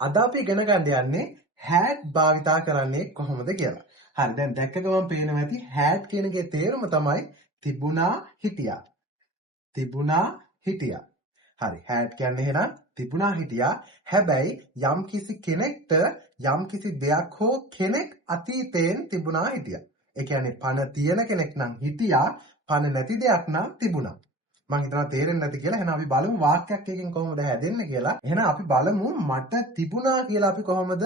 අද අපි ඉගෙන ගන්න යන්නේ had භාවිතා කරන්නේ කොහොමද කියලා. හරි දැන් දැක්ක ගමන් පේනවා ඇති had කියන එකේ තේරුම තමයි තිබුණා හිටියා. තිබුණා හිටියා. හරි had කියන්නේ එහෙනම් තිබුණා හිටියා. හැබැයි යම්කිසි කෙනෙක්ට යම්කිසි දෙයක් හෝ කෙනෙක් අතීතයෙන් තිබුණා හිටියා. ඒ කියන්නේ පණ තියෙන කෙනෙක් නම් හිටියා, පණ නැති දෙයක් නම් තිබුණා. මම හිතනවා තේරෙන්නේ නැති කියලා. එහෙනම් අපි බලමු වාක්‍යයක් එකකින් කොහොමද හැදෙන්නේ කියලා. එහෙනම් අපි බලමු මට තිබුණා කියලා අපි කොහොමද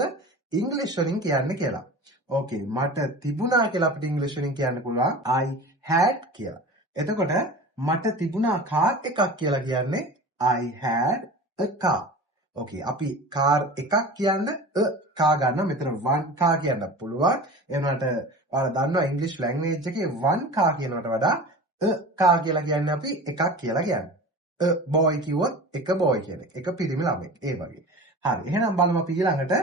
ඉංග්‍රීසි වලින් කියන්නේ කියලා. ඕකේ මට තිබුණා කියලා අපිට ඉංග්‍රීසි වලින් කියන්න පුළුවන් I had කියලා. එතකොට මට තිබුණා කාර් එකක් කියලා කියන්නේ I had a car. ඕකේ අපි කාර් එකක් කියන්න කා ගන්න මෙතන one car කියන්න පුළුවන්. ඒ වුණාට ඔයාලා දන්නවා ඉංග්‍රීසි ලැන්ග්වේජ් එකේ one car කියනකට වඩා කා කියලා කියන්නේ අපි එකක් කියලා කියන්නේ. boy කිව්වොත් එක boy කියන එක. එක පිරිමි ළමෙක්. ඒ වගේ. හරි. එහෙනම් බලමු අපි ඊළඟට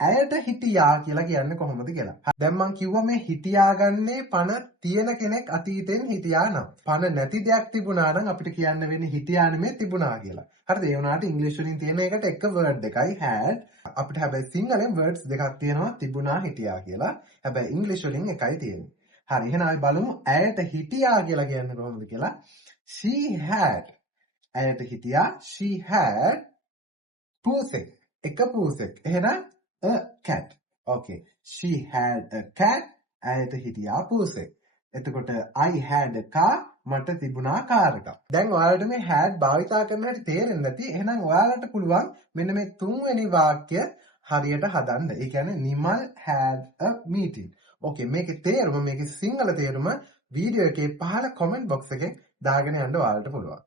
ඇයට හිටියා කියලා කියන්නේ කොහොමද කියලා. දැන් මම කිව්වා මේ හිටියා ගන්නේ පණ තියෙන කෙනෙක් අතීතෙන් හිටියා නම්. පණ නැති දෙයක් තිබුණා නම් අපිට කියන්න වෙන්නේ හිටියා නෙමෙයි තිබුණා කියලා. හරිද? ඒ වුණාට ඉංග්‍රීසි වලින් තියෙන එකට එක වර්ඩ් එකයි had. අපිට හැබැයි සිංහලෙන් words දෙකක් තියෙනවා තිබුණා හිටියා කියලා. හැබැයි ඉංග්‍රීසි වලින් එකයි තියෙන්නේ. හරි එහෙනම් අපි බලමු ඇයට හිටියා කියලා කියන්නේ කොහොමද කියලා. She had ඇයට හිටියා she had පූසෙක් එක පූසෙක්. එහෙනම් a cat. Okay. She had a cat ඇයට හිටියා පූසෙක්. එතකොට I had a car මට තිබුණා කාර් එකක්. දැන් ඔයාලට මේ had භාවිතා කරන හැටි තේරෙන්නේ නැති. එහෙනම් ඔයාලට පුළුවන් මෙන්න මේ තුන්වෙනි වාක්‍ය හරියට හදන්න. ඒ කියන්නේ නිමල් had a meeting. ඕකේ මේකේ තේරුම මේකේ සිංහල තේරුම වීඩියෝ එකේ පහළ කමෙන්ට් බොක්ස් එකේ දාගෙන යන්න ඔයාලට පුළුවන්.